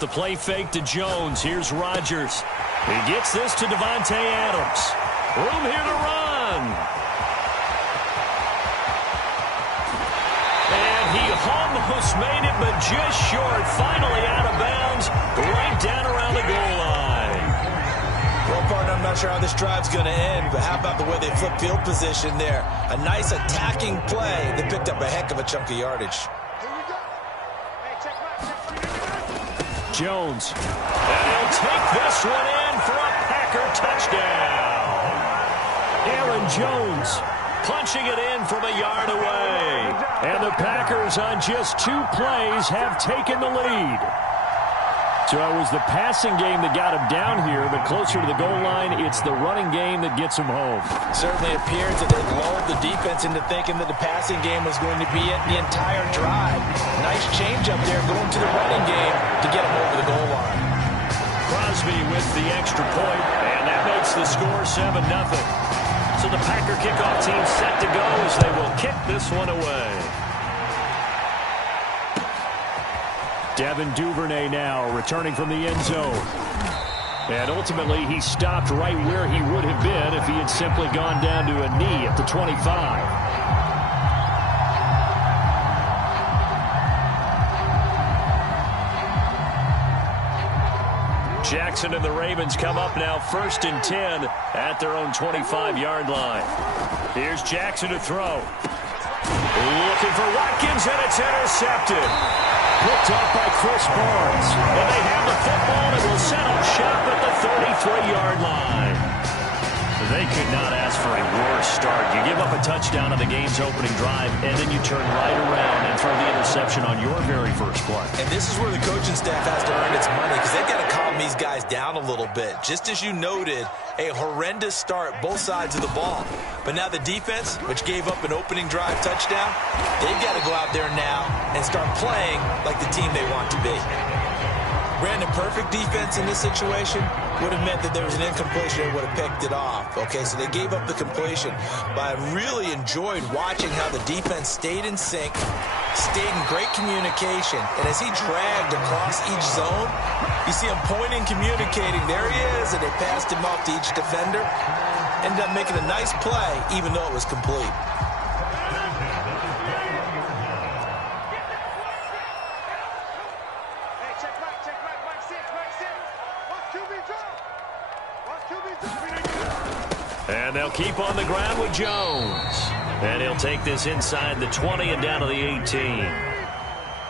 the play fake to Jones. Here's Rodgers. He gets this to Davante Adams. Room here to run. And he almost made it, but just short. Finally out of bounds, right down around the goal line. Well, partner, I'm not sure how this drive's going to end, but how about the way they flip field position there? A nice attacking play that picked up a heck of a chunk of yardage. Jones. And he'll take this one in for a Packer touchdown. Aaron Jones punching it in from a yard away. And the Packers on just 2 plays have taken the lead. So it was the passing game that got him down here, but closer to the goal line, it's the running game that gets him home. Certainly appears that they lulled the defense into thinking that the passing game was going to be it the entire drive. Nice change up there going to the running game to get him over the goal line. Crosby with the extra point, and that makes the score 7-0. So the Packer kickoff team set to go as they will kick this one away. Devin Duvernay now returning from the end zone. And ultimately, he stopped right where he would have been if he had simply gone down to a knee at the 25. Jackson and the Ravens come up now 1st and 10 at their own 25-yard line. Here's Jackson to throw. Looking for Watkins, and it's intercepted. Picked off by Chris Barnes. And they have the football and will set up shop at the 33-yard line. They could not ask for a worse start. You give up a touchdown on the game's opening drive, and then you turn right around and throw the interception on your very first play. And this is where the coaching staff has to earn its money, because they've got to calm these guys down a little bit. Just as you noted, a horrendous start both sides of the ball. But now the defense, which gave up an opening drive touchdown, they've got to go out there now and start playing like the team they want to be. Brandon, perfect defense in this situation would have meant that there was an incompletion and would have picked it off. Okay, so they gave up the completion. But I really enjoyed watching how the defense stayed in sync, stayed in great communication. And as he dragged across each zone, you see him pointing, communicating. There he is, and they passed him off to each defender. Ended up making a nice play, even though it was complete. And they'll keep on the ground with Jones. And he'll take this inside the 20 and down to the 18.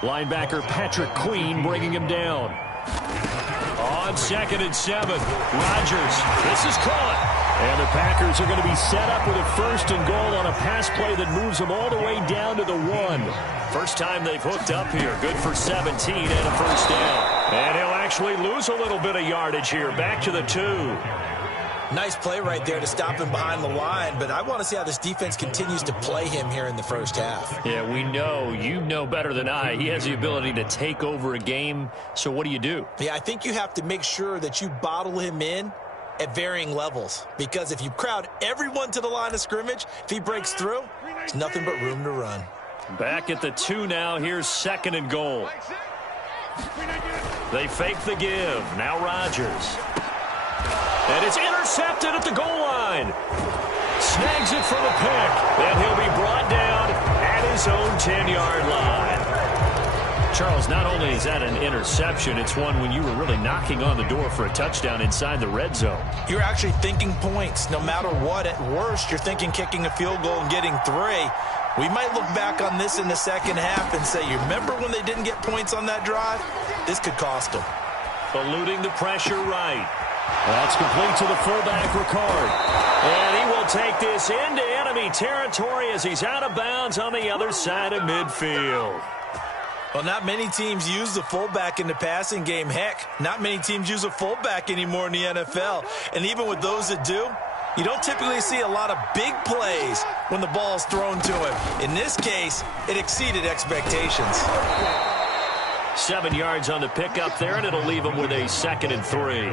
Linebacker Patrick Queen bringing him down. On 2nd and 7, Rodgers. This is caught. And the Packers are going to be set up with a 1st and goal on a pass play that moves them all the way down to the 1. First time they've hooked up here. Good for 17 and a 1st down. And he'll actually lose a little bit of yardage here. Back to the 2. Nice play right there to stop him behind the line, but I want to see how this defense continues to play him here in the first half. Yeah, we know. You know better than I. He has the ability to take over a game, so what do? Yeah, I think you have to make sure that you bottle him in at varying levels, because if you crowd everyone to the line of scrimmage, if he breaks through, there's nothing but room to run. Back at the 2 now. Here's 2nd and goal. They fake the give. Now Rodgers. And it's intercepted at the goal line. Snags it for the pick. And he'll be brought down at his own 10-yard line. Charles, not only is that an interception, it's one when you were really knocking on the door for a touchdown inside the red zone. You're actually thinking points. No matter what, at worst, you're thinking kicking a field goal and getting 3. We might look back on this in the second half and say, you remember when they didn't get points on that drive? This could cost them. Eluding the pressure right. That's complete to the fullback, Ricard. And he will take this into enemy territory as he's out of bounds on the other side of midfield. Well, not many teams use the fullback in the passing game. Heck, not many teams use a fullback anymore in the NFL. And even with those that do, you don't typically see a lot of big plays when the ball is thrown to him. In this case, it exceeded expectations. 7 yards on the pickup there, and it'll leave him with a 2nd and 3.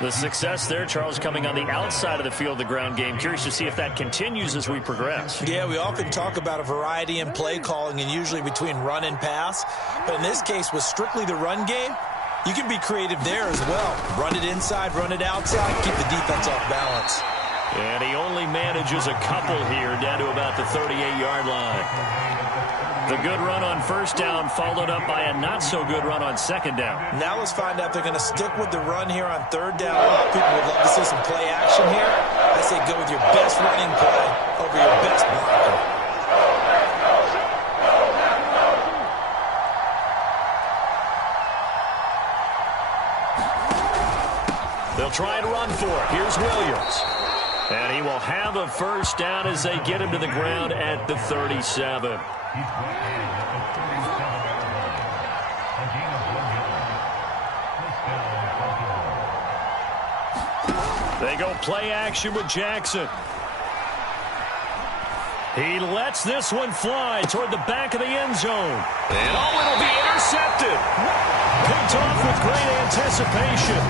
The success there, Charles, coming on the outside of the field, the ground game. Curious to see if that continues as we progress. Yeah, we often talk about a variety in play calling and usually between run and pass. But in this case, with strictly the run game, You can be creative there as well. Run it inside, run it outside, keep the defense off balance. And he only manages a couple here down to about the 38-yard line. The good run on first down followed up by a not-so-good run on second down. Now let's find out if they're going to stick with the run here on third down. A lot of people would love to see some play action here. I say go with your best running play over your best blocker. They'll try and run for it. Here's Williams. And he will have a first down as they get him to the ground at the 37. They go play action with Jackson. He lets this one fly toward the back of the end zone. And it'll be intercepted. Picked off with great anticipation.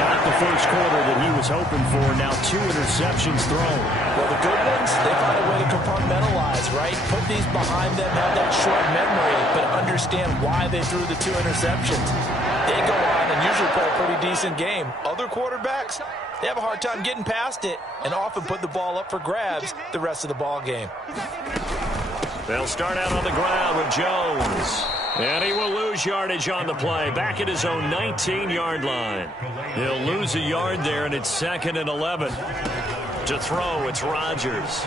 Not the first quarter that he was hoping for. Now 2 interceptions thrown. Well, the good ones, they find a way to compartmentalize, right? Put these behind them, have that short memory, but understand why they threw the 2 interceptions. They go on and usually play a pretty decent game. Other quarterbacks, they have a hard time getting past it and often put the ball up for grabs the rest of the ball game. They'll start out on the ground with Jones. And he will lose yardage on the play. Back at his own 19-yard line. He'll lose a yard there, and it's 2nd and 11. To throw, it's Rodgers.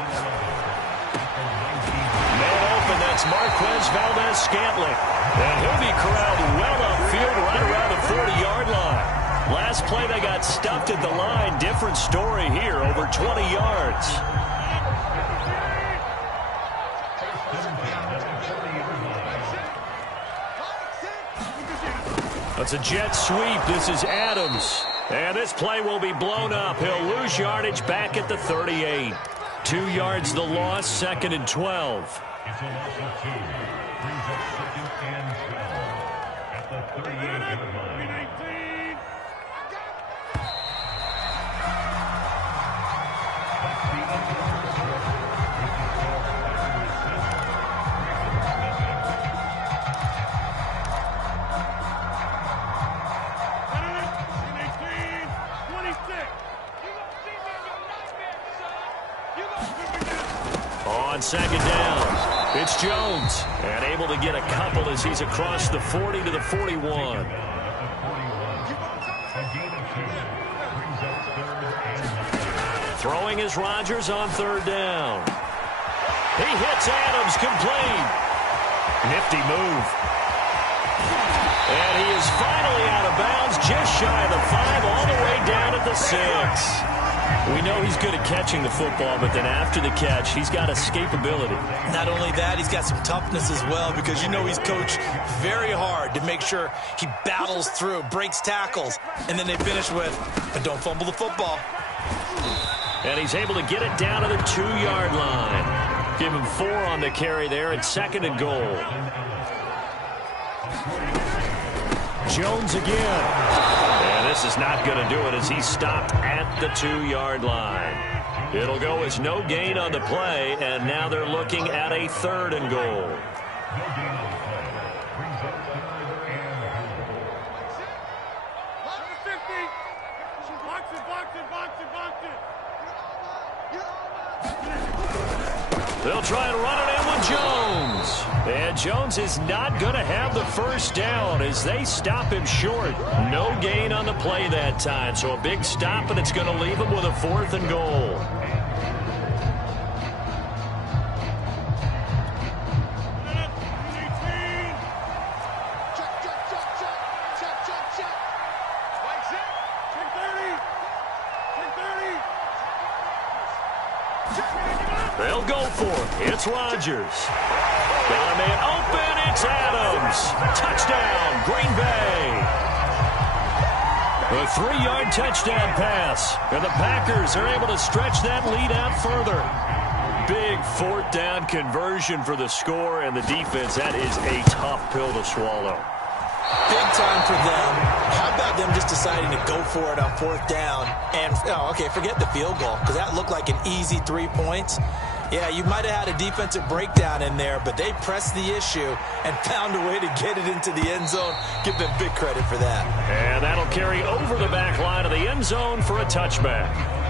Man open, that's Marquez Valdez-Scantling. And he'll be corralled well upfield right around the 40-yard line. Last play, they got stuffed at the line. Different story here, over 20 yards. It's a jet sweep. This is Adams. And this play will be blown up. He'll lose yardage back at the 38. 2 yards the loss, 2nd and 12. On second down, it's Jones. And able to get a couple as he's across the 40 to the 41. Throwing is Rodgers on third down. He hits Adams complete. Nifty move. And he is finally out of bounds, just shy of the 5, all the way down at the 6. We know he's good at catching the football, but then after the catch, he's got escapability. Not only that, he's got some toughness as well, because you know he's coached very hard to make sure he battles through, breaks tackles, and then they finish with, but don't fumble the football. And he's able to get it down to the 2-yard line. Give him 4 on the carry there at 2nd and goal. Jones again. And this is not going to do it as he's stopped at the 2-yard line. It'll go as no gain on the play, and now they're looking at a 3rd and goal. They'll try and run it in with Jones. And Jones is not going to have the first down as they stop him short. No gain on the play that time. So a big stop, and it's going to leave him with a 4th and goal. They'll go for it. It's Rodgers. Got a man open. It's Adams. Touchdown, Green Bay. A 3-yard touchdown pass. And the Packers are able to stretch that lead out further. Big 4th down conversion for the score, and the defense, that is a tough pill to swallow. Big time for them. How about them just deciding to go for it on 4th down? And, oh, okay, forget the field goal, because that looked like an easy 3 points. Yeah, you might have had a defensive breakdown in there, but they pressed the issue and found a way to get it into the end zone. Give them big credit for that. And that'll carry over the back line of the end zone for a touchback.